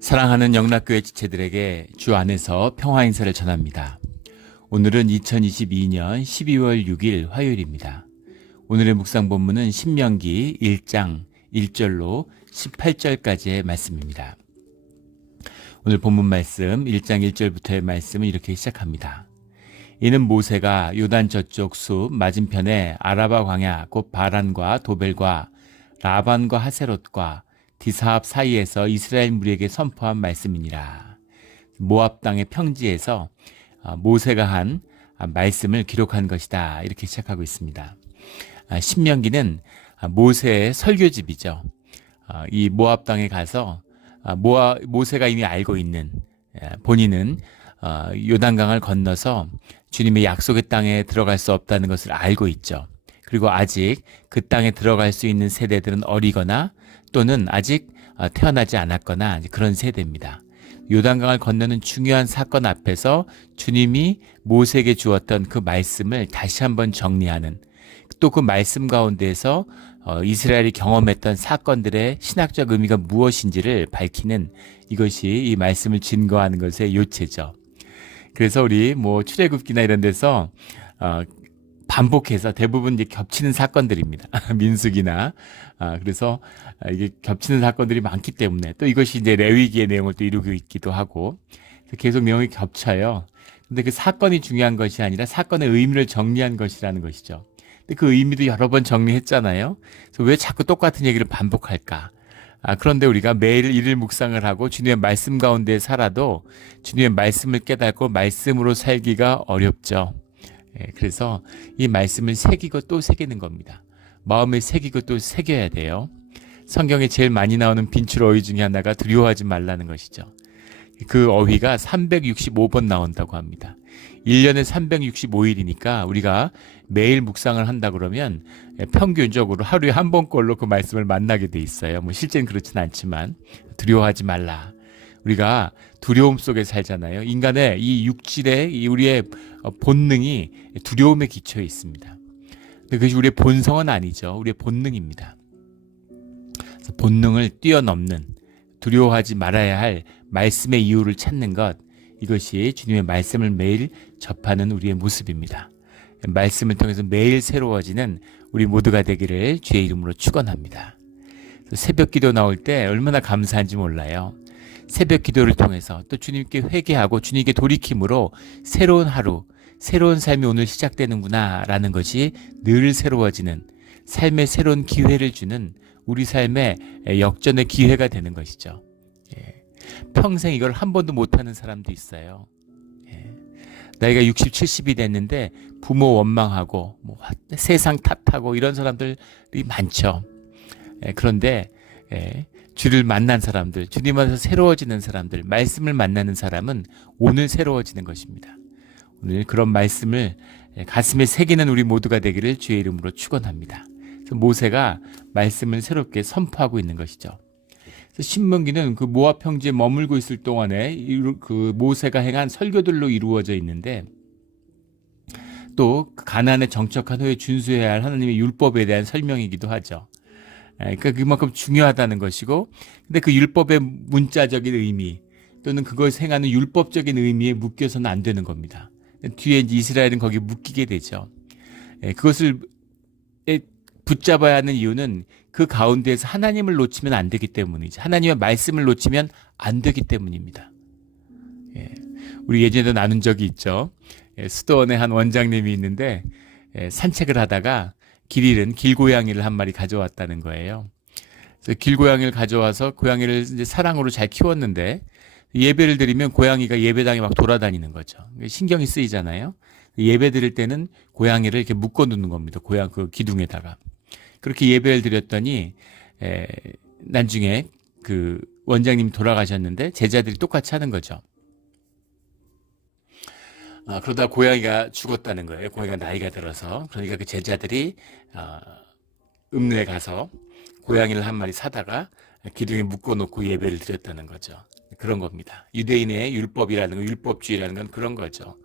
사랑하는 영락교회 지체들에게 주 안에서 평화 인사를 전합니다. 오늘은 2022년 12월 6일 화요일입니다. 오늘의 묵상 본문은 신명기 1장 1절로 18절까지의 말씀입니다. 오늘 본문 말씀 1장 1절부터의 말씀은 이렇게 시작합니다. 이는 모세가 요단 저쪽 숲 맞은편에 아라바 광야 곧 바란과 도벨과 라반과 하세롯과 디사합 사이에서 이스라엘 무리에게 선포한 말씀이니라. 모압 땅의 평지에서 모세가 한 말씀을 기록한 것이다. 이렇게 시작하고 있습니다. 신명기는 모세의 설교집이죠. 이 모압 땅에 가서 모세가 이미 알고 있는, 본인은 요단강을 건너서 주님의 약속의 땅에 들어갈 수 없다는 것을 알고 있죠. 그리고 아직 그 땅에 들어갈 수 있는 세대들은 어리거나 또는 아직 태어나지 않았거나 그런 세대입니다. 요단강을 건너는 중요한 사건 앞에서 주님이 모세에게 주었던 그 말씀을 다시 한번 정리하는, 또 그 말씀 가운데에서 이스라엘이 경험했던 사건들의 신학적 의미가 무엇인지를 밝히는, 이것이 이 말씀을 증거하는 것의 요체죠. 그래서 우리 출애굽기나 이런 데서 반복해서 대부분 이제 겹치는 사건들입니다. 민수기나 그래서 이게 겹치는 사건들이 많기 때문에, 또 이것이 이제 레위기의 내용을 또 이루고 있기도 하고 계속 내용이 겹쳐요. 근데 그 사건이 중요한 것이 아니라 사건의 의미를 정리한 것이라는 것이죠. 근데 그 의미도 여러 번 정리했잖아요. 그래서 왜 자꾸 똑같은 얘기를 반복할까? 그런데 우리가 매일 일일 묵상을 하고 주님의 말씀 가운데 살아도 주님의 말씀을 깨닫고 말씀으로 살기가 어렵죠. 그래서 이 말씀을 새기고 또 새기는 겁니다. 마음에 새기고 또 새겨야 돼요. 성경에 제일 많이 나오는 빈출 어휘 중에 하나가 두려워하지 말라는 것이죠. 그 어휘가 365번 나온다고 합니다. 1년에 365일이니까 우리가 매일 묵상을 한다 그러면 평균적으로 하루에 한 번꼴로 그 말씀을 만나게 돼 있어요. 실제는 그렇진 않지만 두려워하지 말라. 우리가 두려움 속에 살잖아요. 인간의 이 육질의 우리의 본능이 두려움에 기초해 있습니다. 그것이 우리의 본성은 아니죠. 우리의 본능입니다. 그래서 본능을 뛰어넘는, 두려워하지 말아야 할 말씀의 이유를 찾는 것, 이것이 주님의 말씀을 매일 접하는 우리의 모습입니다. 말씀을 통해서 매일 새로워지는 우리 모두가 되기를 주의 이름으로 축원합니다. 새벽 기도 나올 때 얼마나 감사한지 몰라요. 새벽 기도를 통해서 또 주님께 회개하고 주님께 돌이킴으로 새로운 하루, 새로운 삶이 오늘 시작되는구나 라는 것이 늘 새로워지는, 삶의 새로운 기회를 주는 우리 삶의 역전의 기회가 되는 것이죠. 평생 이걸 한 번도 못하는 사람도 있어요. 나이가 60, 70이 됐는데 부모 원망하고 세상 탓하고 이런 사람들이 많죠. 그런데 주를 만난 사람들, 주님 안에서 새로워지는 사람들, 말씀을 만나는 사람은 오늘 새로워지는 것입니다. 오늘 그런 말씀을 가슴에 새기는 우리 모두가 되기를 주의 이름으로 축원합니다. 그래서 모세가 말씀을 새롭게 선포하고 있는 것이죠. 그래서 신명기는 그 모압 평지에 머물고 있을 동안에 그 모세가 행한 설교들로 이루어져 있는데, 또 가나안에 정착한 후에 준수해야 할 하나님의 율법에 대한 설명이기도 하죠. 그러니까 그만큼 중요하다는 것이고, 근데 그 율법의 문자적인 의미 또는 그것을 행하는 율법적인 의미에 묶여서는 안 되는 겁니다. 뒤에 이스라엘은 거기에 묶이게 되죠. 그것을 붙잡아야 하는 이유는 그 가운데에서 하나님을 놓치면 안 되기 때문이죠. 하나님의 말씀을 놓치면 안 되기 때문입니다. 우리 예전에도 나눈 적이 있죠. 수도원에 한 원장님이 있는데 산책을 하다가 길 잃은 길고양이를 한 마리 가져왔다는 거예요. 그래서 길고양이를 가져와서 고양이를 이제 사랑으로 잘 키웠는데 예배를 드리면 고양이가 예배당에 막 돌아다니는 거죠. 신경이 쓰이잖아요. 예배 드릴 때는 고양이를 이렇게 묶어 놓는 겁니다. 그 기둥에다가. 그렇게 예배를 드렸더니 나중에 그 원장님이 돌아가셨는데 제자들이 똑같이 하는 거죠. 그러다 고양이가 죽었다는 거예요. 고양이가 나이가 들어서. 그러니까 그 제자들이 읍내에 가서 고양이를 한 마리 사다가 기둥에 묶어놓고 예배를 드렸다는 거죠. 그런 겁니다. 유대인의 율법이라는 거, 율법주의라는 건 그런 거죠.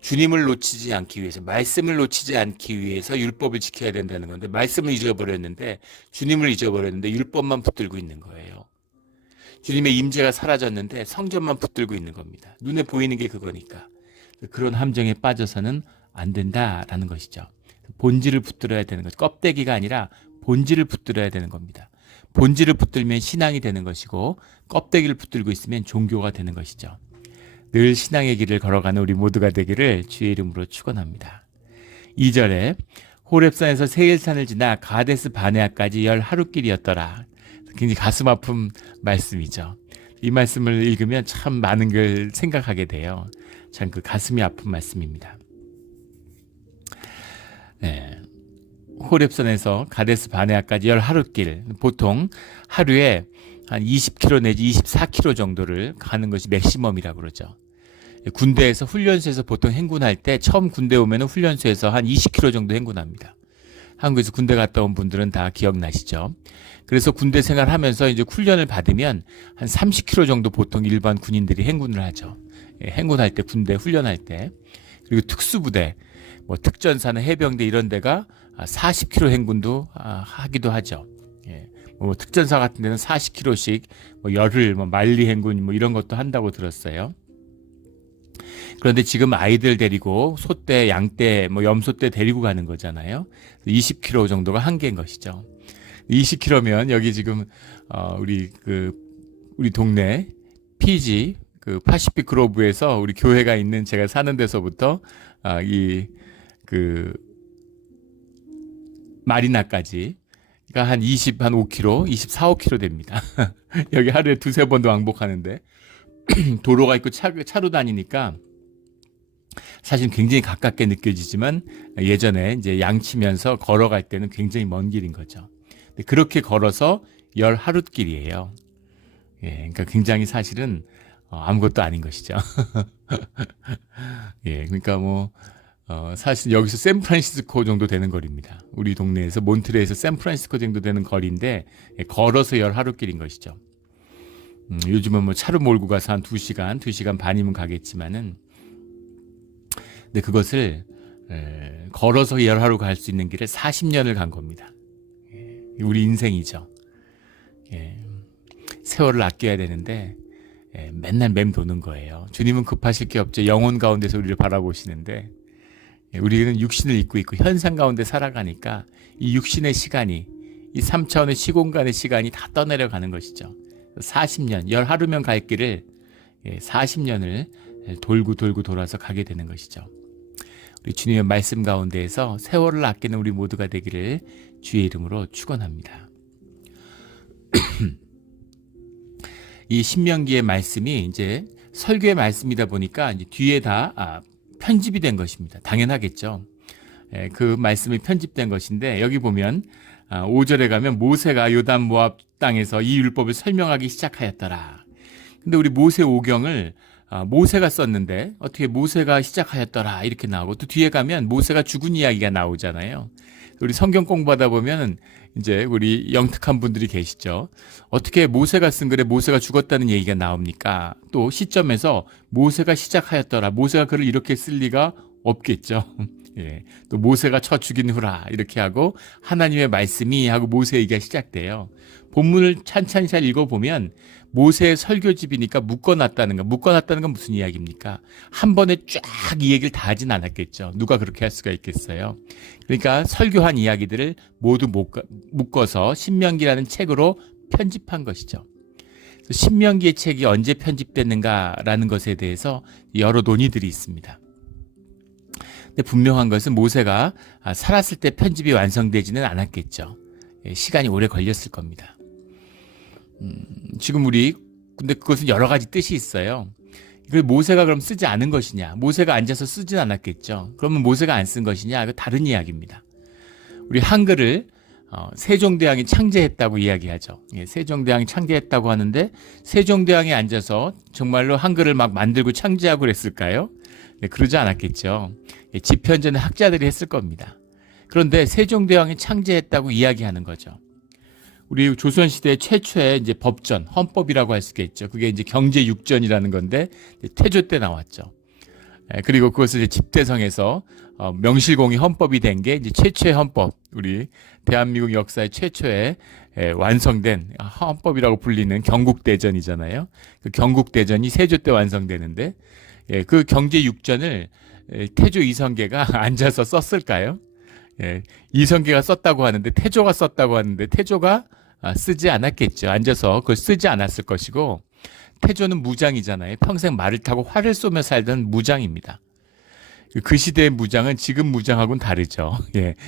주님을 놓치지 않기 위해서, 말씀을 놓치지 않기 위해서 율법을 지켜야 된다는 건데, 말씀을 잊어버렸는데, 주님을 잊어버렸는데 율법만 붙들고 있는 거예요. 주님의 임재가 사라졌는데 성전만 붙들고 있는 겁니다. 눈에 보이는 게 그거니까. 그런 함정에 빠져서는 안 된다라는 것이죠. 본질을 붙들어야 되는 거죠. 껍데기가 아니라 본질을 붙들어야 되는 겁니다. 본질을 붙들면 신앙이 되는 것이고 껍데기를 붙들고 있으면 종교가 되는 것이죠. 늘 신앙의 길을 걸어가는 우리 모두가 되기를 주의 이름으로 축원합니다. 2절에 호렙산에서 세일산을 지나 가데스 바네아까지 10하루길이었더라. 굉장히 가슴 아픈 말씀이죠. 이 말씀을 읽으면 참 많은 걸 생각하게 돼요. 참 그 가슴이 아픈 말씀입니다. 네. 호렙산에서 가데스 바네아까지 10하루길, 보통 하루에 한 20km 내지 24km 정도를 가는 것이 맥시멈이라고 그러죠. 군대에서 훈련소에서 보통 행군할 때 처음 군대 오면 훈련소에서 한 20km 정도 행군합니다. 한국에서 군대 갔다 온 분들은 다 기억나시죠? 그래서 군대 생활하면서 이제 훈련을 받으면 한 30km 정도 보통 일반 군인들이 행군을 하죠. 행군할 때, 군대 훈련할 때. 그리고 특수부대, 뭐 특전사나 해병대 이런 데가 40km 행군도 하기도 하죠. 뭐 특전사 같은 데는 40km씩 뭐 열흘, 뭐 만리 행군 뭐 이런 것도 한다고 들었어요. 그런데 지금 아이들 데리고 소떼, 양떼, 뭐 염소떼 데리고 가는 거잖아요. 20km 정도가 한계인 것이죠. 20km면 여기 지금 우리 동네 피지 그 파시픽 그로브에서 우리 교회가 있는 제가 사는 데서부터 마리나까지 그러니까 한 5km, 24, 5km 됩니다. 여기 하루에 두세 번도 왕복하는데 도로가 있고 차로 다니니까 사실 굉장히 가깝게 느껴지지만 예전에 이제 양치면서 걸어갈 때는 굉장히 먼 길인 거죠. 그렇게 걸어서 10하루길이에요. 그러니까 굉장히 사실은 아무것도 아닌 것이죠. 그러니까 사실 여기서 샌프란시스코 정도 되는 거리입니다. 우리 동네에서 몬트레에서 샌프란시스코 정도 되는 거리인데 걸어서 10하루길인 것이죠. 요즘은 뭐 차로 몰고 가서 한 2시간 반이면 가겠지만은 근데 그것을 걸어서 10하루 갈 수 있는 길을 40년을 간 겁니다. 우리 인생이죠. 세월을 아껴야 되는데 맨날 맴도는 거예요. 주님은 급하실 게 없죠. 영혼 가운데서 우리를 바라보시는데 우리는 육신을 입고 있고 현상 가운데 살아가니까 이 육신의 시간이 이 3차원의 시공간의 시간이 다 떠내려가는 것이죠. 40년, 10하루면 갈 길을 40년을 돌고 돌아서 가게 되는 것이죠. 우리 주님의 말씀 가운데에서 세월을 아끼는 우리 모두가 되기를 주의 이름으로 축원합니다. 이 신명기의 말씀이 이제 설교의 말씀이다 보니까 이제 뒤에 다 편집이 된 것입니다. 당연하겠죠. 그 말씀이 편집된 것인데 여기 보면 5절에 가면 모세가 요단 모압 땅에서 이 율법을 설명하기 시작하였더라. 근데 우리 모세 오경을 모세가 썼는데 어떻게 모세가 시작하였더라 이렇게 나오고 또 뒤에 가면 모세가 죽은 이야기가 나오잖아요. 우리 성경 공부하다 보면 이제 우리 영특한 분들이 계시죠. 어떻게 모세가 쓴 글에 모세가 죽었다는 얘기가 나옵니까? 또 시점에서 모세가 시작하였더라. 모세가 글을 이렇게 쓸 리가 없겠죠. 또 모세가 쳐 죽인 후라 이렇게 하고 하나님의 말씀이 하고 모세 얘기가 시작돼요. 본문을 찬찬히 잘 읽어보면 모세의 설교집이니까 묶어놨다는 건 무슨 이야기입니까? 한 번에 쫙 이 얘기를 다 하진 않았겠죠. 누가 그렇게 할 수가 있겠어요? 그러니까 설교한 이야기들을 모두 묶어서 신명기라는 책으로 편집한 것이죠. 신명기의 책이 언제 편집됐는가라는 것에 대해서 여러 논의들이 있습니다. 근데 분명한 것은 모세가 살았을 때 편집이 완성되지는 않았겠죠. 시간이 오래 걸렸을 겁니다. 지금 근데 그것은 여러 가지 뜻이 있어요. 이걸 모세가 그럼 쓰지 않은 것이냐? 모세가 앉아서 쓰진 않았겠죠. 그러면 모세가 안 쓴 것이냐? 이거 다른 이야기입니다. 우리 한글을 세종대왕이 창제했다고 이야기하죠. 세종대왕이 창제했다고 하는데 세종대왕이 앉아서 정말로 한글을 막 만들고 창제하고 그랬을까요? 그러지 않았겠죠. 집현전의 학자들이 했을 겁니다. 그런데 세종대왕이 창제했다고 이야기하는 거죠. 우리 조선시대 최초의 이제 법전, 헌법이라고 할 수가 있죠. 그게 이제 경제육전이라는 건데, 태조 때 나왔죠. 그리고 그것을 이제 집대성에서 명실공히 헌법이 된 게 이제 최초의 헌법, 우리 대한민국 역사의 최초의 완성된 헌법이라고 불리는 경국대전이잖아요. 그 경국대전이 세조 때 완성되는데 그 경제육전을 태조 이성계가 앉아서 썼을까요? 이성계가 썼다고 하는데 태조가 썼다고 하는데 태조가 쓰지 않았겠죠. 앉아서 그걸 쓰지 않았을 것이고 태조는 무장이잖아요. 평생 말을 타고 활을 쏘며 살던 무장입니다. 그 시대의 무장은 지금 무장하고는 다르죠.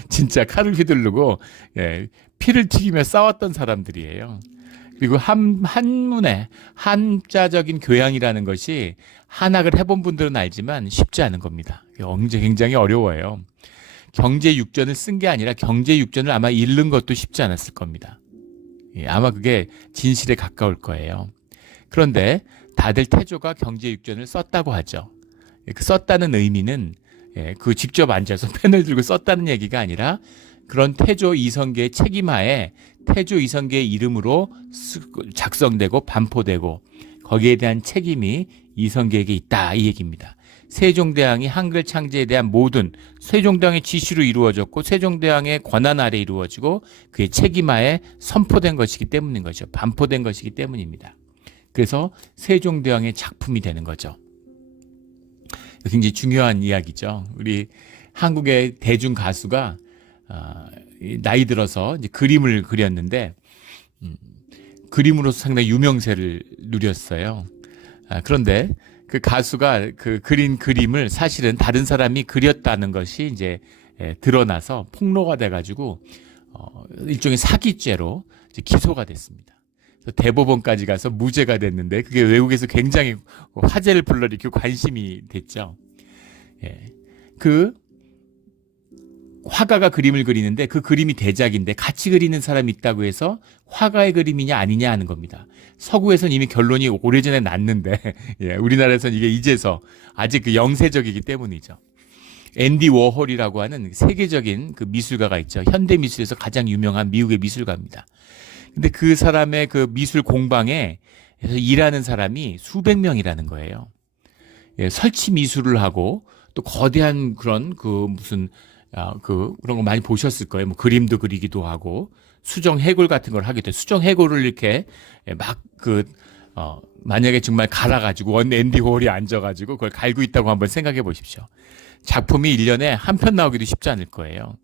진짜 칼을 휘두르고 피를 튀기며 싸웠던 사람들이에요. 그리고 한문의 한자적인 교양이라는 것이 한학을 해본 분들은 알지만 쉽지 않은 겁니다. 굉장히 어려워요. 경제육전을 쓴 게 아니라 경제육전을 아마 읽는 것도 쉽지 않았을 겁니다. 아마 그게 진실에 가까울 거예요. 그런데 다들 태조가 경제육전을 썼다고 하죠. 그 썼다는 의미는 그 직접 앉아서 펜을 들고 썼다는 얘기가 아니라 그런 태조 이성계의 책임하에 태조 이성계의 이름으로 작성되고 반포되고 거기에 대한 책임이 이성계에게 있다 이 얘기입니다. 세종대왕이 한글 창제에 대한 모든 세종대왕의 지시로 이루어졌고 세종대왕의 권한 아래 이루어지고 그의 책임하에 선포된 것이기 때문인 거죠. 반포된 것이기 때문입니다. 그래서 세종대왕의 작품이 되는 거죠. 굉장히 중요한 이야기죠. 우리 한국의 대중 가수가 나이 들어서 이제 그림을 그렸는데 그림으로서 상당히 유명세를 누렸어요. 그런데 그 가수가 그 그린 그림을 사실은 다른 사람이 그렸다는 것이 이제 드러나서 폭로가 돼가지고 일종의 사기죄로 이제 기소가 됐습니다. 대법원까지 가서 무죄가 됐는데 그게 외국에서 굉장히 화제를 불러일으키고 관심이 됐죠. 그 화가가 그림을 그리는데 그 그림이 대작인데 같이 그리는 사람이 있다고 해서 화가의 그림이냐 아니냐 하는 겁니다. 서구에서는 이미 결론이 오래전에 났는데 우리나라에서는 이게 이제서 아직 그 영세적이기 때문이죠. 앤디 워홀이라고 하는 세계적인 그 미술가가 있죠. 현대 미술에서 가장 유명한 미국의 미술가입니다. 근데 그 사람의 그 미술 공방에 일하는 사람이 수백 명이라는 거예요. 설치 미술을 하고 또 거대한 그런 그 무슨 그런 거 많이 보셨을 거예요. 뭐 그림도 그리기도 하고 수정 해골 같은 걸 하기도 해요. 수정 해골을 이렇게 막 만약에 정말 갈아가지고 앤디 홀이 앉아가지고 그걸 갈고 있다고 한번 생각해 보십시오. 작품이 1년에 한 편 나오기도 쉽지 않을 거예요.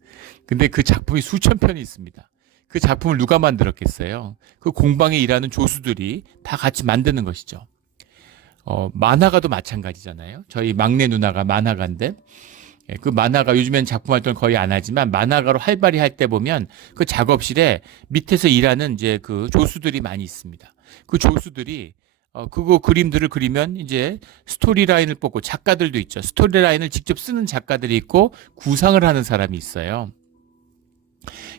근데 그 작품이 수천 편이 있습니다. 그 작품을 누가 만들었겠어요? 그 공방에 일하는 조수들이 다 같이 만드는 것이죠. 만화가도 마찬가지잖아요. 저희 막내 누나가 만화가인데 그 만화가 요즘엔 작품 활동을 거의 안 하지만 만화가로 활발히 할 때 보면 그 작업실에 밑에서 일하는 이제 그 조수들이 많이 있습니다. 그 조수들이 그거 그림들을 그리면 이제 스토리라인을 뽑고 작가들도 있죠. 스토리라인을 직접 쓰는 작가들이 있고 구상을 하는 사람이 있어요.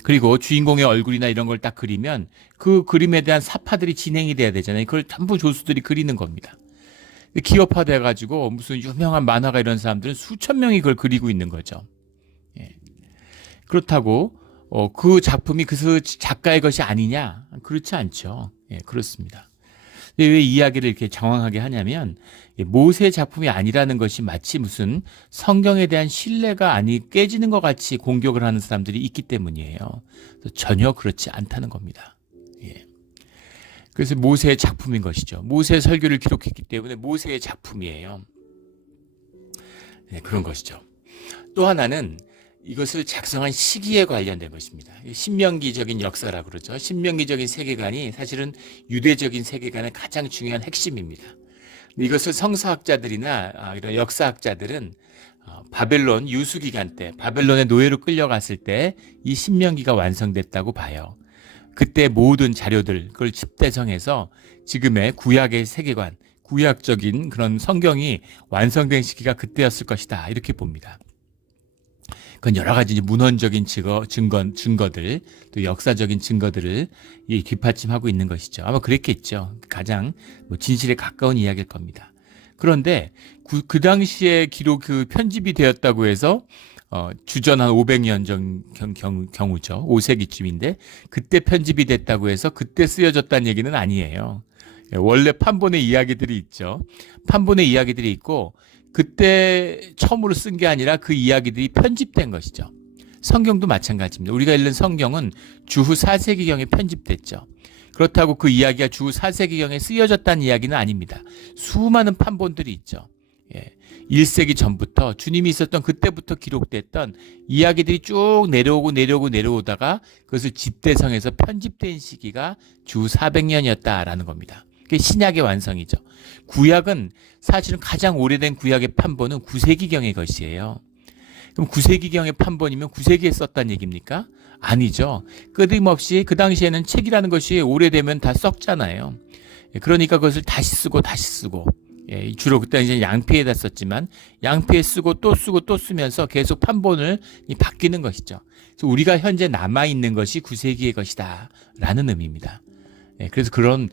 그리고 주인공의 얼굴이나 이런 걸 딱 그리면 그 그림에 대한 사파들이 진행이 돼야 되잖아요. 그걸 전부 조수들이 그리는 겁니다. 기업화돼 가지고 무슨 유명한 만화가 이런 사람들은 수천 명이 그걸 그리고 있는 거죠. 그렇다고 그 작품이 그 작가의 것이 아니냐? 그렇지 않죠. 그렇습니다. 왜 이야기를 이렇게 장황하게 하냐면 모세 작품이 아니라는 것이 마치 무슨 성경에 대한 신뢰가 깨지는 것 같이 공격을 하는 사람들이 있기 때문이에요. 전혀 그렇지 않다는 겁니다. 그래서 모세의 작품인 것이죠. 모세의 설교를 기록했기 때문에 모세의 작품이에요. 그런 것이죠. 또 하나는 이것을 작성한 시기에 관련된 것입니다. 신명기적인 역사라고 그러죠. 신명기적인 세계관이 사실은 유대적인 세계관의 가장 중요한 핵심입니다. 이것을 성서학자들이나 이런 역사학자들은 바벨론 유수기간 때 바벨론의 노예로 끌려갔을 때 이 신명기가 완성됐다고 봐요. 그때 모든 자료들 그걸 집대성해서 지금의 구약의 세계관, 구약적인 그런 성경이 완성된 시기가 그때였을 것이다 이렇게 봅니다. 그건 여러 가지 문헌적인 증거들, 또 역사적인 증거들을 뒷받침하고 있는 것이죠. 아마 그랬겠죠. 가장 진실에 가까운 이야기일 겁니다. 그런데 그 당시에 기록 그 편집이 되었다고 해서 주전 한 500년 전 경우죠. 5세기쯤인데 그때 편집이 됐다고 해서 그때 쓰여졌다는 얘기는 아니에요. 원래 판본의 이야기들이 있죠. 판본의 이야기들이 있고 그때 처음으로 쓴 게 아니라 그 이야기들이 편집된 것이죠. 성경도 마찬가지입니다. 우리가 읽는 성경은 주후 4세기경에 편집됐죠. 그렇다고 그 이야기가 주후 4세기경에 쓰여졌다는 이야기는 아닙니다. 수많은 판본들이 있죠. 1세기 전부터 주님이 있었던 그때부터 기록됐던 이야기들이 쭉 내려오다가 그것을 집대성에서 편집된 시기가 주후 400년이었다라는 겁니다. 그게 신약의 완성이죠. 구약은 사실은 가장 오래된 구약의 판본은 9세기경의 것이에요. 그럼 9세기경의 판본이면 9세기에 썼다는 얘기입니까? 아니죠. 끊임없이 그 당시에는 책이라는 것이 오래되면 다 썩잖아요. 그러니까 그것을 다시 쓰고 주로 그때 이제 양피에다 썼지만 양피에 쓰고 또 쓰면서 계속 판본을 바뀌는 것이죠. 그래서 우리가 현재 남아있는 것이 9세기의 것이다 라는 의미입니다. 그래서 그런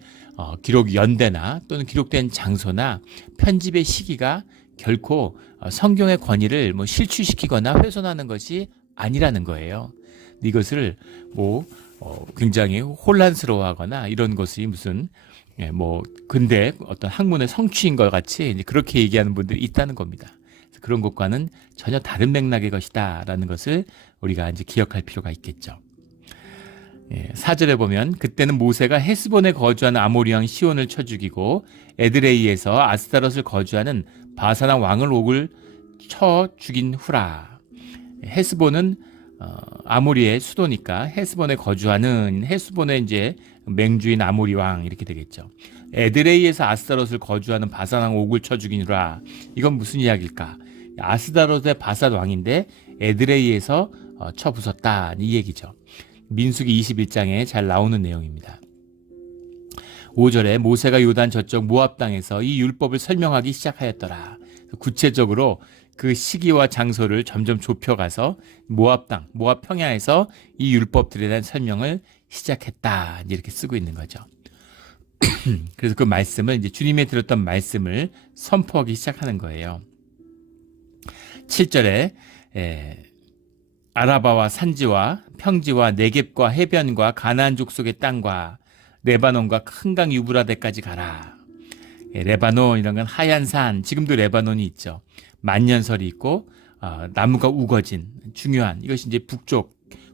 기록 연대나 또는 기록된 장소나 편집의 시기가 결코 성경의 권위를 실추시키거나 훼손하는 것이 아니라는 거예요. 이것을 굉장히 혼란스러워하거나 이런 것이 무슨 근대 어떤 학문의 성취인 것 같이 이제 그렇게 얘기하는 분들이 있다는 겁니다. 그런 것과는 전혀 다른 맥락의 것이다라는 것을 우리가 이제 기억할 필요가 있겠죠. 4절에 보면 그때는 모세가 헤스본에 거주하는 아모리 왕 시온을 쳐 죽이고 에드레이에서 아스타롯을 거주하는 바사랑 왕을 옥을 쳐 죽인 후라. 헤스본은 아모리의 수도니까 헤스본에 거주하는 헤스본의 이제 맹주인 아모리 왕 이렇게 되겠죠. 에드레이에서 아스타롯을 거주하는 바사랑 옥을 쳐 죽이니라. 이건 무슨 이야기일까? 아스타롯의 바사 왕인데 에드레이에서 쳐 부쉈다 이 얘기죠. 민수기 21장에 잘 나오는 내용입니다. 5절에 모세가 요단 저쪽 모압 땅에서 이 율법을 설명하기 시작하였더라. 구체적으로 그 시기와 장소를 점점 좁혀가서 모압 땅, 모압 평야에서 이 율법들에 대한 설명을 시작했다. 이렇게 쓰고 있는 거죠. 그래서 그 말씀을 이제 주님이 들었던 말씀을 선포하기 시작하는 거예요. 7절에 아라바와 산지와 평지와 네겝과 해변과 가나안 족속의 땅과 레바논과 큰 강 유브라데까지 가라. 레바논 이런 건 하얀 산, 지금도 레바논이 있죠. 만년설이 있고 나무가 우거진 중요한 이것이 이제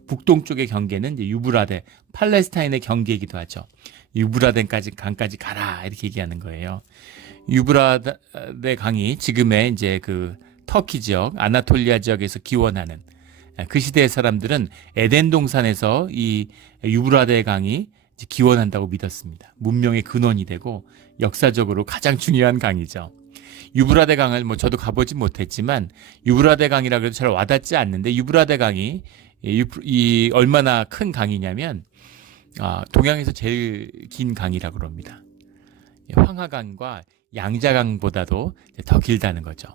북동쪽의 경계는 이제 유브라데, 팔레스타인의 경계이기도 하죠. 유브라데까지 강까지 가라 이렇게 얘기하는 거예요. 유브라데 강이 지금의 이제 그 터키 지역, 아나톨리아 지역에서 기원하는 그 시대의 사람들은 에덴 동산에서 이 유브라데 강이 기원한다고 믿었습니다. 문명의 근원이 되고 역사적으로 가장 중요한 강이죠. 유브라데 강을 저도 가보진 못했지만 유브라데 강이라 그래도 잘 와닿지 않는데 유브라데 강이 이 얼마나 큰 강이냐면 동양에서 제일 긴 강이라고 그럽니다. 황하강과 양자강보다도 더 길다는 거죠.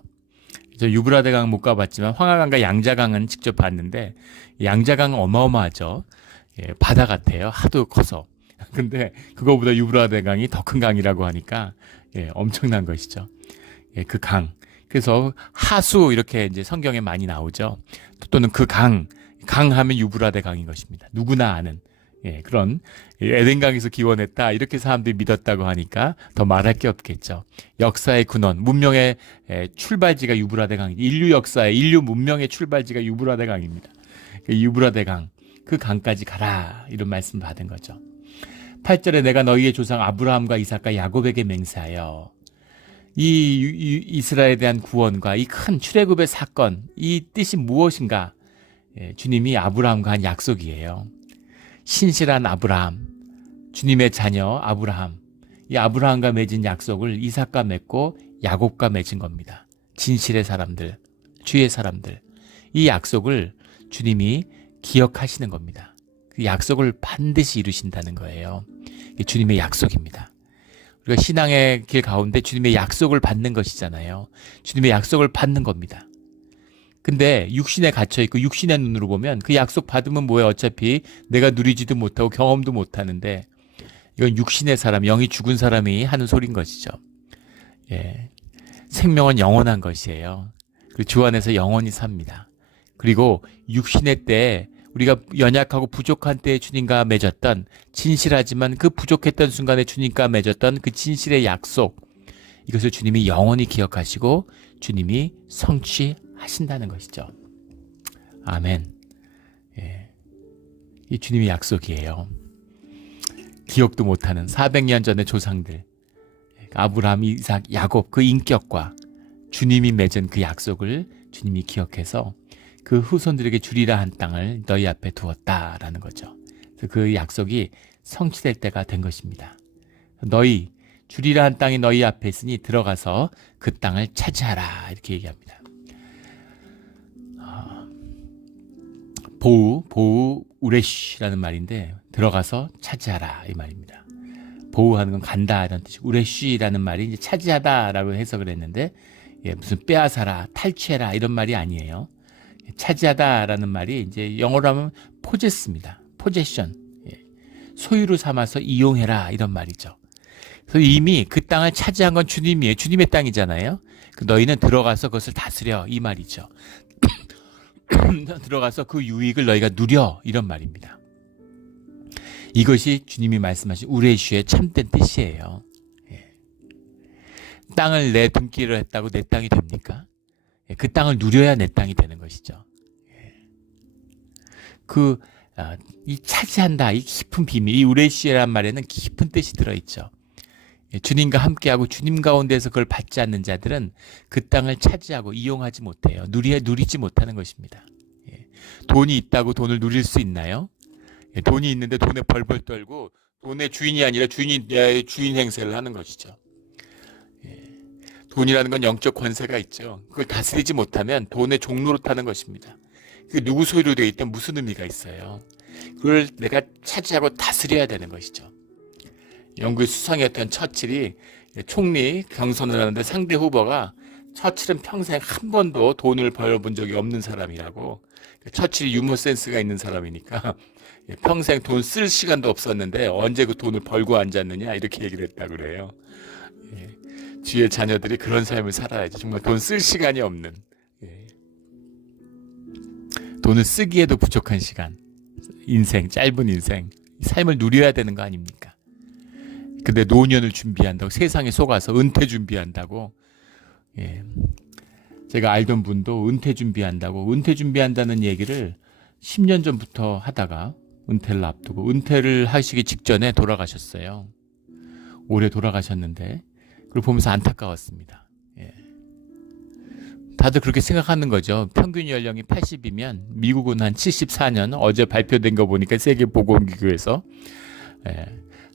저 유브라데 강 못 가봤지만 황하강과 양자강은 직접 봤는데 양자강은 어마어마하죠. 바다 같아요. 하도 커서. 근데 그거보다 유브라데 강이 더 큰 강이라고 하니까 엄청난 것이죠. 그 강. 그래서 하수 이렇게 이제 성경에 많이 나오죠. 또는 그 강하면 유브라데 강인 것입니다. 누구나 아는 그런 에덴강에서 기원했다 이렇게 사람들이 믿었다고 하니까 더 말할 게 없겠죠. 역사의 근원, 문명의 출발지가 유브라데 강, 인류 역사의 인류 문명의 출발지가 유브라데 강입니다. 유브라데 강, 그 강까지 가라 이런 말씀 받은 거죠. 8절에 내가 너희의 조상 아브라함과 이삭과 야곱에게 맹세하여 이 이스라엘에 대한 구원과 이 큰 출애굽의 사건, 이 뜻이 무엇인가? 주님이 아브라함과 한 약속이에요. 신실한 아브라함, 주님의 자녀 아브라함, 이 아브라함과 맺은 약속을 이삭과 맺고 야곱과 맺은 겁니다. 진실의 사람들, 주의 사람들, 이 약속을 주님이 기억하시는 겁니다. 그 약속을 반드시 이루신다는 거예요. 이게 주님의 약속입니다. 우리가 신앙의 길 가운데 주님의 약속을 받는 것이잖아요. 주님의 약속을 받는 겁니다. 근데 육신에 갇혀있고 육신의 눈으로 보면 그 약속 받으면 뭐예요? 어차피 내가 누리지도 못하고 경험도 못하는데 이건 육신의 사람, 영이 죽은 사람이 하는 소린 것이죠. 생명은 영원한 것이에요. 그리고 주 안에서 영원히 삽니다. 그리고 육신의 때 우리가 연약하고 부족한 때에 주님과 맺었던 진실하지만 그 부족했던 순간에 주님과 맺었던 그 진실의 약속, 이것을 주님이 영원히 기억하시고 주님이 성취하신다는 것이죠. 아멘. 이 주님의 약속이에요. 기억도 못하는 400년 전의 조상들, 아브라함, 이삭, 야곱, 그 인격과 주님이 맺은 그 약속을 주님이 기억해서 그 후손들에게 주리라 한 땅을 너희 앞에 두었다라는 거죠. 그래서 그 약속이 성취될 때가 된 것입니다. 너희 주리라 한 땅이 너희 앞에 있으니 들어가서 그 땅을 차지하라, 이렇게 얘기합니다. 보우 우레쉬라는 말인데 들어가서 차지하라, 이 말입니다. 보우하는 건 간다 이런 뜻이고, 우레쉬라는 말이 이제 차지하다라고 해석을 했는데, 무슨 빼앗아라, 탈취해라 이런 말이 아니에요. 차지하다라는 말이 이제 영어로 하면 포제스입니다. 포제션, 소유로 삼아서 이용해라 이런 말이죠. 그래서 이미 그 땅을 차지한 건 주님이에요. 주님의 땅이잖아요. 너희는 들어가서 그것을 다스려, 이 말이죠. 들어가서 그 유익을 너희가 누려, 이런 말입니다. 이것이 주님이 말씀하신 우레쉬의 참된 뜻이에요. 땅을 내 등기로 했다고 내 땅이 됩니까? 그 땅을 누려야 내 땅이 되는 것이죠. 이 차지한다, 이 깊은 비밀, 이 우레쉬란 말에는 깊은 뜻이 들어있죠. 주님과 함께하고 주님 가운데서 그걸 받지 않는 자들은 그 땅을 차지하고 이용하지 못해요. 누리지 못하는 것입니다. 돈이 있다고 돈을 누릴 수 있나요? 돈이 있는데 돈에 벌벌 떨고 돈의 주인이 아니라 주인 행세를 하는 것이죠. 돈이라는 건 영적 권세가 있죠. 그걸 다스리지 못하면 돈의 종로로 타는 것입니다. 그게 누구 소유로 되어 있다면 무슨 의미가 있어요? 그걸 내가 차지하고 다스려야 되는 것이죠. 영국의 수상이었던 처칠이 총리 경선을 하는데 상대 후보가 처칠은 평생 한 번도 돈을 벌어본 적이 없는 사람이라고, 처칠이 유머 센스가 있는 사람이니까 평생 돈 쓸 시간도 없었는데 언제 그 돈을 벌고 앉았느냐, 이렇게 얘기를 했다고 그래요. 뒤에 자녀들이 그런 삶을 살아야지. 정말 돈 쓸 시간이 없는, 돈을 쓰기에도 부족한 시간, 인생, 짧은 인생, 삶을 누려야 되는 거 아닙니까? 근데 노년을 준비한다고, 세상에 속아서 은퇴 준비한다고, 제가 알던 분도 은퇴 준비한다는 얘기를 10년 전부터 하다가 은퇴를 앞두고 은퇴를 하시기 직전에 돌아가셨어요. 올해 돌아가셨는데 그걸 보면서 안타까웠습니다. 다들 그렇게 생각하는 거죠. 평균 연령이 80이면 미국은 한 74년, 어제 발표된 거 보니까 세계보건기구에서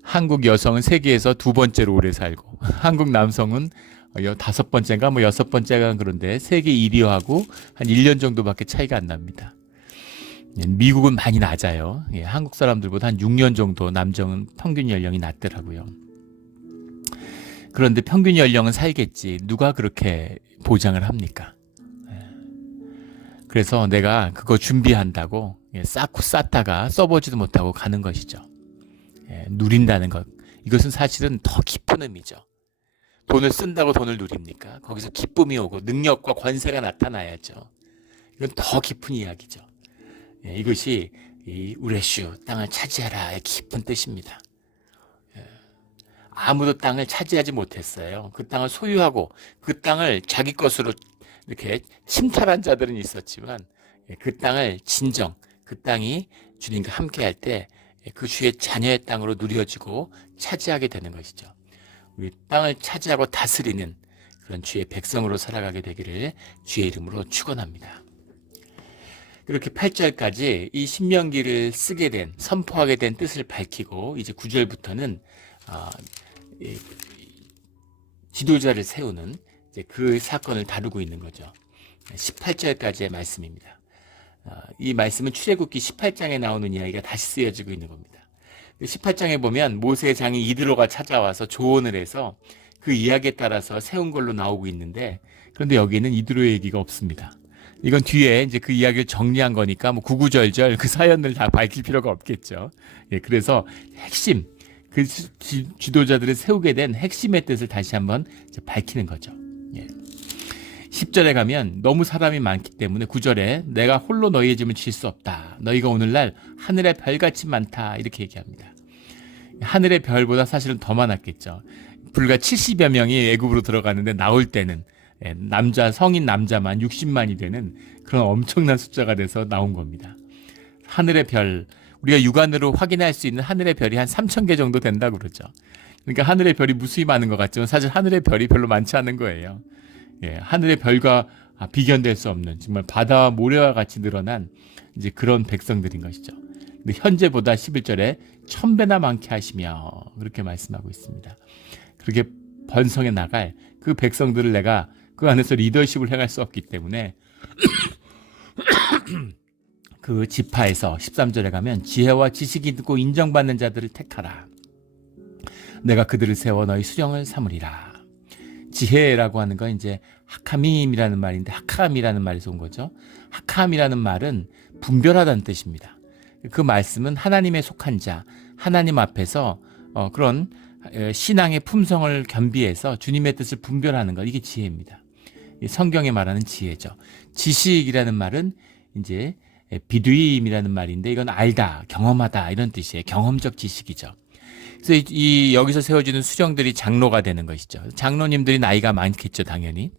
한국 여성은 세계에서 2번째로 오래 살고, 한국 남성은 5번째인가 6번째가, 그런데 세계 1위하고 한 1년 정도밖에 차이가 안 납니다. 미국은 많이 낮아요. 한국 사람들보다 한 6년 정도 남성은 평균 연령이 낮더라고요. 그런데 평균 연령은 살겠지, 누가 그렇게 보장을 합니까? 그래서 내가 그거 준비한다고 쌓고 쌓다가 써보지도 못하고 가는 것이죠. 누린다는 것, 이것은 사실은 더 깊은 의미죠. 돈을 쓴다고 돈을 누립니까? 거기서 기쁨이 오고 능력과 권세가 나타나야죠. 이건 더 깊은 이야기죠. 이것이 이 우레슈, 땅을 차지하라의 깊은 뜻입니다. 아무도 땅을 차지하지 못했어요. 그 땅을 소유하고 그 땅을 자기 것으로 이렇게 침탈한 자들은 있었지만, 그 땅을 그 땅이 주님과 함께할 때 그 주의 자녀의 땅으로 누려지고 차지하게 되는 것이죠. 우리 땅을 차지하고 다스리는 그런 주의 백성으로 살아가게 되기를 주의 이름으로 축원합니다. 이렇게 8절까지 이 신명기를 쓰게 된, 선포하게 된 뜻을 밝히고, 이제 9절부터는 지도자를 세우는 이제 그 사건을 다루고 있는 거죠. 18절까지의 말씀입니다. 이 말씀은 출애굽기 18장에 나오는 이야기가 다시 쓰여지고 있는 겁니다. 18장에 보면 모세의 장인 이드로가 찾아와서 조언을 해서 그 이야기에 따라서 세운 걸로 나오고 있는데, 그런데 여기는 이드로의 얘기가 없습니다. 이건 뒤에 이제 그 이야기를 정리한 거니까 뭐 구구절절 그 사연을 다 밝힐 필요가 없겠죠. 그래서 핵심, 그 지도자들을 세우게 된 핵심의 뜻을 다시 한번 밝히는 거죠. 10절에 가면 너무 사람이 많기 때문에 9절에 내가 홀로 너희의 짐을 질 수 없다. 너희가 오늘날 하늘의 별같이 많다. 이렇게 얘기합니다. 하늘의 별보다 사실은 더 많았겠죠. 불과 70여 명이 애굽으로 들어가는데 나올 때는 성인 남자만 60만이 되는 그런 엄청난 숫자가 돼서 나온 겁니다. 하늘의 별, 우리가 육안으로 확인할 수 있는 하늘의 별이 한 3,000개 정도 된다고 그러죠. 그러니까 하늘의 별이 무수히 많은 것 같지만 사실 하늘의 별이 별로 많지 않은 거예요. 예, 하늘의 별과 비견될 수 없는 정말 바다와 모래와 같이 늘어난 이제 그런 백성들인 것이죠. 근데 현재보다 11절에 1000배나 많게 하시며 그렇게 말씀하고 있습니다. 그렇게 번성해 나갈 그 백성들을 내가 그 안에서 리더십을 행할 수 없기 때문에 그 지파에서 13절에 가면 지혜와 지식이 있고 인정받는 자들을 택하라. 내가 그들을 세워 너희 수령을 삼으리라. 지혜라고 하는 건 이제 하카밈이라는 말인데 하캄이라는 말에서 온 거죠. 하캄이라는 말은 분별하다는 뜻입니다. 그 말씀은 하나님에 속한 자, 하나님 앞에서 그런 신앙의 품성을 겸비해서 주님의 뜻을 분별하는 것, 이게 지혜입니다. 성경에 말하는 지혜죠. 지식이라는 말은 이제 비두임이라는 말인데 이건 알다, 경험하다 이런 뜻이에요. 경험적 지식이죠. 그래서 여기서 세워지는 수령들이 장로가 되는 것이죠. 장로님들이 나이가 많겠죠, 당연히.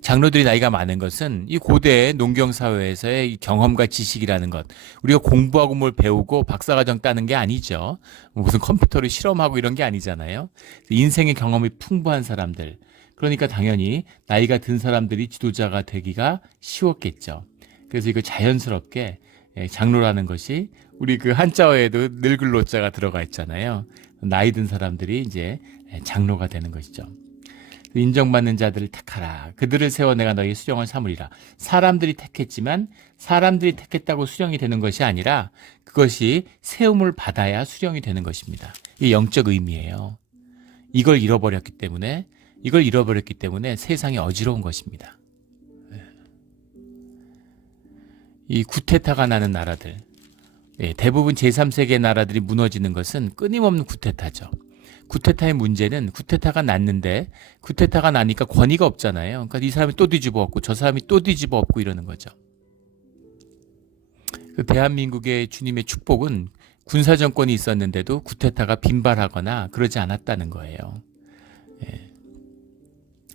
장로들이 나이가 많은 것은 이 고대 농경사회에서의 경험과 지식이라는 것, 우리가 공부하고 뭘 배우고 박사과정 따는 게 아니죠. 무슨 컴퓨터를 실험하고 이런 게 아니잖아요. 인생의 경험이 풍부한 사람들, 그러니까 당연히 나이가 든 사람들이 지도자가 되기가 쉬웠겠죠. 그래서 이거 자연스럽게 장로라는 것이 우리 그 한자어에도 늙을 노자가 들어가 있잖아요. 나이 든 사람들이 이제 장로가 되는 것이죠. 인정받는 자들을 택하라. 그들을 세워 내가 너희 수령을 삼으리라. 사람들이 택했지만 사람들이 택했다고 수령이 되는 것이 아니라 그것이 세움을 받아야 수령이 되는 것입니다. 이게 영적 의미예요. 이걸 잃어버렸기 때문에 세상이 어지러운 것입니다. 이 구테타가 나는 나라들, 대부분 제3세계 나라들이 무너지는 것은 끊임없는 구테타죠. 구테타의 문제는 구테타가 났는데 구테타가 나니까 권위가 없잖아요. 그러니까 이 사람이 또 뒤집어 엎고 저 사람이 또 뒤집어 엎고 이러는 거죠. 그 대한민국의 주님의 축복은 군사정권이 있었는데도 구테타가 빈발하거나 그러지 않았다는 거예요.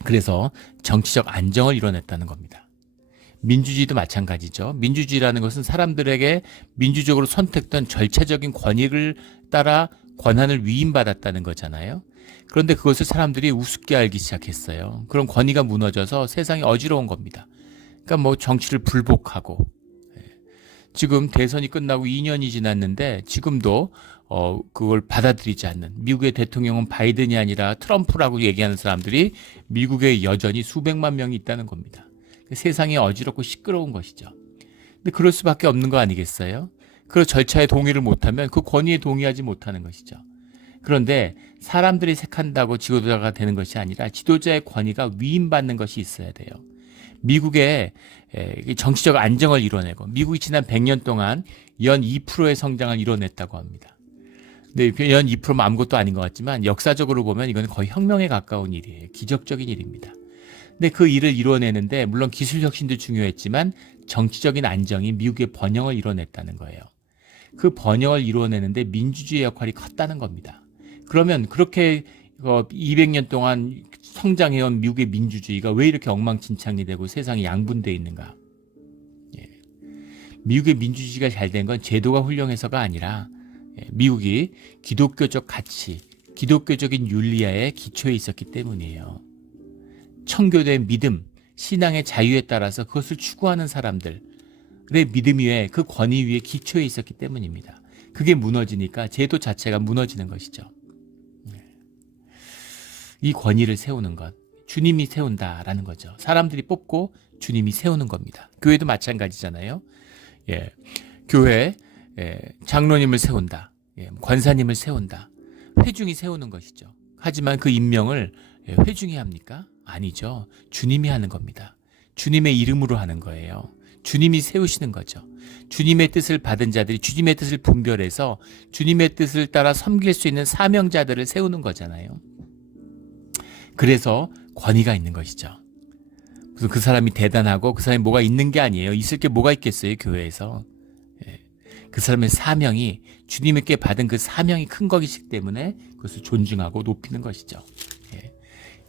그래서 정치적 안정을 이뤄냈다는 겁니다. 민주주의도 마찬가지죠. 민주주의라는 것은 사람들에게 민주적으로 선택된 절차적인 권익을 따라 권한을 위임받았다는 거잖아요. 그런데 그것을 사람들이 우습게 알기 시작했어요. 그런 권위가 무너져서 세상이 어지러운 겁니다. 그러니까 뭐 정치를 불복하고, 지금 대선이 끝나고 2년이 지났는데 지금도 그걸 받아들이지 않는, 미국의 대통령은 바이든이 아니라 트럼프라고 얘기하는 사람들이 미국에 여전히 수백만 명이 있다는 겁니다. 세상이 어지럽고 시끄러운 것이죠. 근데 그럴 수밖에 없는 거 아니겠어요? 그 절차에 동의를 못하면 그 권위에 동의하지 못하는 것이죠. 그런데 사람들이 택한다고 지도자가 되는 것이 아니라 지도자의 권위가 위임받는 것이 있어야 돼요. 미국의 정치적 안정을 이뤄내고, 미국이 지난 100년 동안 연 2%의 성장을 이뤄냈다고 합니다. 근데 연 2%면 아무것도 아닌 것 같지만 역사적으로 보면 이건 거의 혁명에 가까운 일이에요. 기적적인 일입니다. 근데 그 일을 이뤄내는데 물론 기술 혁신도 중요했지만 정치적인 안정이 미국의 번영을 이뤄냈다는 거예요. 그 번영을 이루어내는데 민주주의 역할이 컸다는 겁니다. 그러면 그렇게 200년 동안 성장해온 미국의 민주주의가 왜 이렇게 엉망진창이 되고 세상이 양분되어 있는가? 미국의 민주주의가 잘 된 건 제도가 훌륭해서가 아니라 미국이 기독교적 가치, 기독교적인 윤리하에 기초해 있었기 때문이에요. 청교도의 믿음, 신앙의 자유에 따라서 그것을 추구하는 사람들, 의 믿음 위에, 그 권위 위에 기초해 있었기 때문입니다. 그게 무너지니까 제도 자체가 무너지는 것이죠. 이 권위를 세우는 것, 주님이 세운다라는 거죠. 사람들이 뽑고 주님이 세우는 겁니다. 교회도 마찬가지잖아요. 교회 장로님을 세운다, 권사님을 세운다, 회중이 세우는 것이죠. 하지만 그 임명을 회중이 합니까? 아니죠. 주님이 하는 겁니다. 주님의 이름으로 하는 거예요. 주님이 세우시는 거죠. 주님의 뜻을 받은 자들이 주님의 뜻을 분별해서 주님의 뜻을 따라 섬길 수 있는 사명자들을 세우는 거잖아요. 그래서 권위가 있는 것이죠. 무슨 그 사람이 대단하고 그 사람이 뭐가 있는 게 아니에요. 있을 게 뭐가 있겠어요, 교회에서. 그 사람의 사명이, 주님께 받은 그 사명이 큰 것이기 때문에 그것을 존중하고 높이는 것이죠.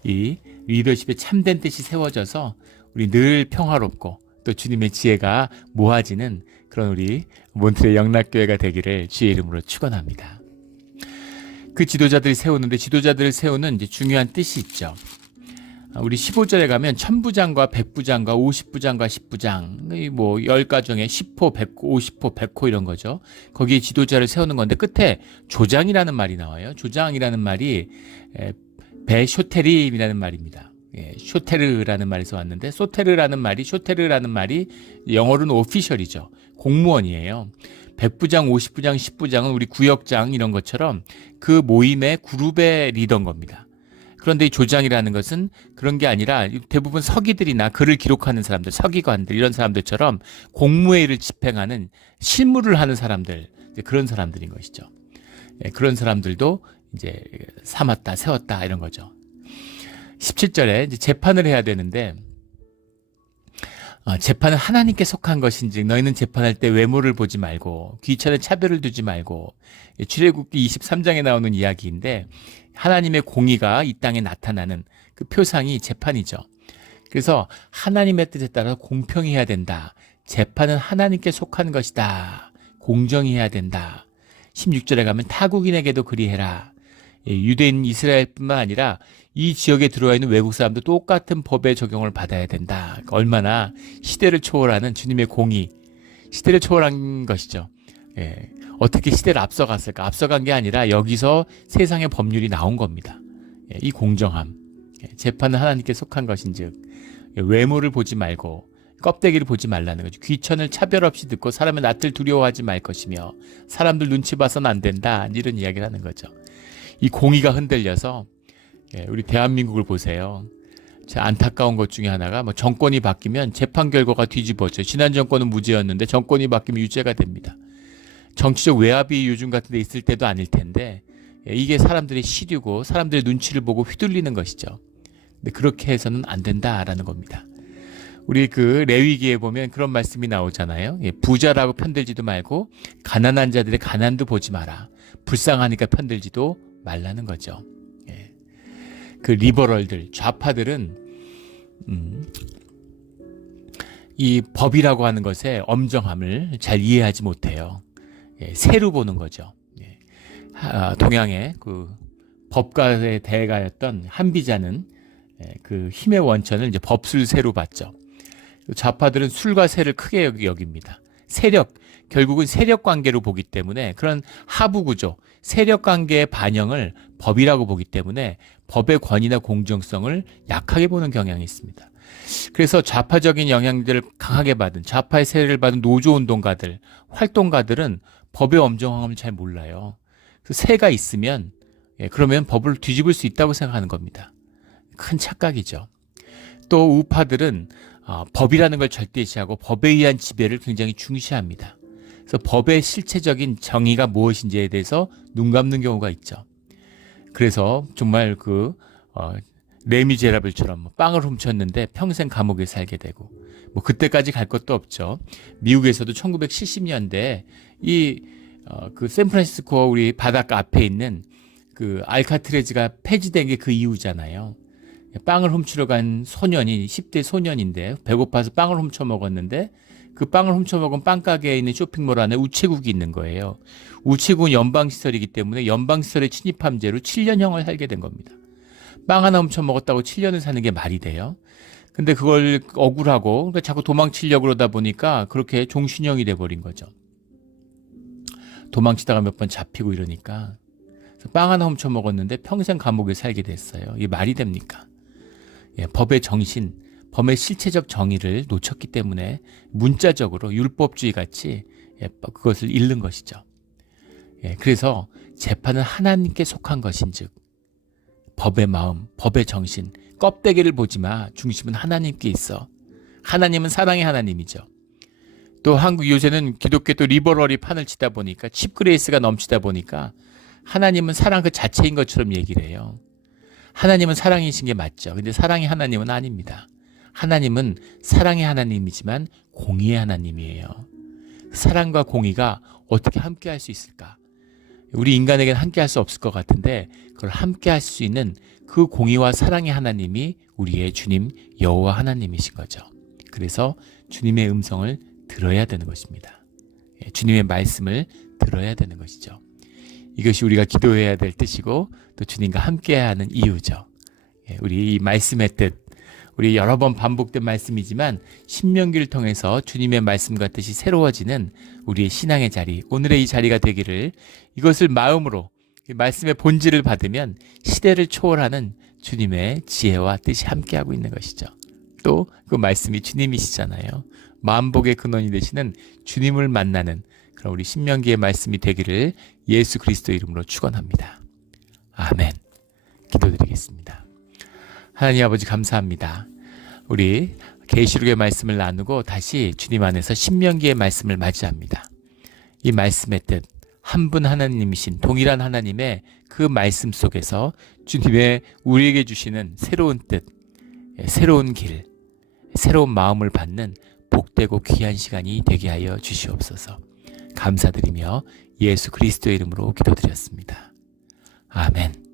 이 리더십의 참된 뜻이 세워져서 우리 늘 평화롭고 또 주님의 지혜가 모아지는 그런 우리 몬트레 영락교회가 되기를 주의 이름으로 축원합니다. 그 지도자들이 세우는데 지도자들을 세우는 이제 중요한 뜻이 있죠. 우리 15절에 가면 천부장과 백부장과 50부장과 10부장, 뭐 10가정에 10호, 100호, 50호, 100호 이런 거죠. 거기에 지도자를 세우는 건데 끝에 조장이라는 말이 나와요. 조장이라는 말이 베쇼테림이라는 말입니다. 쇼테르라는 말에서 왔는데 소테르라는 말이 쇼테르라는 말이 영어로는 오피셜이죠. 공무원이에요. 100부장, 50부장, 10부장은 우리 구역장 이런 것처럼 그 모임의 그룹의 리더인 겁니다. 그런데 이 조장이라는 것은 그런 게 아니라 대부분 서기들이나 글을 기록하는 사람들, 서기관들 이런 사람들처럼 공무의 일을 집행하는 실무를 하는 사람들, 그런 사람들인 것이죠. 그런 사람들도 이제 삼았다, 세웠다 이런 거죠. 17절에 이제 재판을 해야 되는데 재판은 하나님께 속한 것인지 너희는 재판할 때 외모를 보지 말고 귀천에 차별을 두지 말고 출애굽기 23장에 나오는 이야기인데 하나님의 공의가 이 땅에 나타나는 그 표상이 재판이죠. 그래서 하나님의 뜻에 따라 공평히 해야 된다. 재판은 하나님께 속한 것이다. 공정히 해야 된다. 16절에 가면 타국인에게도 그리해라. 유대인 이스라엘뿐만 아니라 이 지역에 들어와 있는 외국 사람도 똑같은 법의 적용을 받아야 된다. 그러니까 얼마나 시대를 초월하는 주님의 공의, 시대를 초월한 것이죠. 어떻게 시대를 앞서갔을까? 앞서간 게 아니라 여기서 세상의 법률이 나온 겁니다. 이 공정함. 재판은 하나님께 속한 것인즉 외모를 보지 말고 껍데기를 보지 말라는 거죠. 귀천을 차별 없이 듣고 사람의 낯을 두려워하지 말 것이며 사람들 눈치 봐서는 안 된다. 이런 이야기를 하는 거죠. 이 공의가 흔들려서 우리 대한민국을 보세요. 안타까운 것 중에 하나가 뭐 정권이 바뀌면 재판 결과가 뒤집어져요. 지난 정권은 무죄였는데 정권이 바뀌면 유죄가 됩니다. 정치적 외압이 요즘 같은 데 있을 때도 아닐 텐데 이게 사람들의 시류고 사람들의 눈치를 보고 휘둘리는 것이죠. 근데 그렇게 해서는 안 된다라는 겁니다. 우리 그 레위기에 보면 그런 말씀이 나오잖아요. 부자라고 편들지도 말고 가난한 자들의 가난도 보지 마라. 불쌍하니까 편들지도 말라는 거죠. 그 리버럴들, 좌파들은 이 법이라고 하는 것의 엄정함을 잘 이해하지 못해요. 새로 보는 거죠. 동양의 그 법가의 대가였던 한비자는 그 힘의 원천을 이제 법술세로 봤죠. 좌파들은 술과 세를 크게 여깁니다. 세력, 결국은 세력 관계로 보기 때문에 그런 하부 구조, 세력 관계의 반영을 법이라고 보기 때문에 법의 권위나 공정성을 약하게 보는 경향이 있습니다. 그래서 좌파적인 영향들을 강하게 받은 좌파의 세례를 받은 노조운동가들, 활동가들은 법의 엄정함을 잘 몰라요. 그래서 세가 있으면 그러면 법을 뒤집을 수 있다고 생각하는 겁니다. 큰 착각이죠. 또 우파들은 법이라는 걸 절대시하고 법에 의한 지배를 굉장히 중시합니다. 그래서 법의 실체적인 정의가 무엇인지에 대해서 눈 감는 경우가 있죠. 그래서 정말 그 레미제라블처럼 빵을 훔쳤는데 평생 감옥에 살게 되고 뭐 그때까지 갈 것도 없죠. 미국에서도 1970년대 그 샌프란시스코 우리 바닷가 앞에 있는 그 알카트레즈가 폐지된 게 그 이유잖아요. 빵을 훔치러 간 소년이 10대 소년인데 배고파서 빵을 훔쳐 먹었는데 그 빵을 훔쳐 먹은 빵가게에 있는 쇼핑몰 안에 우체국이 있는 거예요. 우체국은 연방시설이기 때문에 연방시설에 침입한 죄로 7년형을 살게 된 겁니다. 빵 하나 훔쳐 먹었다고 7년을 사는 게 말이 돼요? 근데 그걸 억울하고 그러니까 자꾸 도망치려고 그러다 보니까 그렇게 종신형이 돼버린 거죠. 도망치다가 몇 번 잡히고 이러니까 빵 하나 훔쳐 먹었는데 평생 감옥에 살게 됐어요. 이게 말이 됩니까? 법의 정신, 법의 실체적 정의를 놓쳤기 때문에 문자적으로 율법주의 같이 그것을 잃는 것이죠. 그래서 재판은 하나님께 속한 것인즉 법의 마음, 법의 정신, 껍데기를 보지 마. 중심은 하나님께 있어. 하나님은 사랑의 하나님이죠. 또 한국 요새는 기독교 또 리버럴이 판을 치다 보니까 칩그레이스가 넘치다 보니까 하나님은 사랑 그 자체인 것처럼 얘기를 해요. 하나님은 사랑이신 게 맞죠. 근데 사랑의 하나님은 아닙니다. 하나님은 사랑의 하나님이지만 공의의 하나님이에요. 사랑과 공의가 어떻게 함께 할 수 있을까? 우리 인간에게는 함께 할 수 없을 것 같은데 그걸 함께 할 수 있는 그 공의와 사랑의 하나님이 우리의 주님 여호와 하나님이신 거죠. 그래서 주님의 음성을 들어야 되는 것입니다. 주님의 말씀을 들어야 되는 것이죠. 이것이 우리가 기도해야 될 뜻이고 또 주님과 함께해야 하는 이유죠. 우리 이 말씀의 뜻, 우리 여러 번 반복된 말씀이지만 신명기를 통해서 주님의 말씀과 뜻이 새로워지는 우리의 신앙의 자리, 오늘의 이 자리가 되기를, 이것을 마음으로 이 말씀의 본질을 받으면 시대를 초월하는 주님의 지혜와 뜻이 함께하고 있는 것이죠. 또 그 말씀이 주님이시잖아요. 만복의 근원이 되시는 주님을 만나는 그런 우리 신명기의 말씀이 되기를 예수 그리스도 이름으로 축원합니다. 아멘. 기도드리겠습니다. 하나님 아버지 감사합니다. 우리 계시록의 말씀을 나누고 다시 주님 안에서 신명기의 말씀을 맞이합니다. 이 말씀의 뜻, 한 분 하나님이신 동일한 하나님의 그 말씀 속에서 주님의 우리에게 주시는 새로운 뜻, 새로운 길, 새로운 마음을 받는 복되고 귀한 시간이 되게 하여 주시옵소서. 감사드리며 예수 그리스도의 이름으로 기도드렸습니다. 아멘.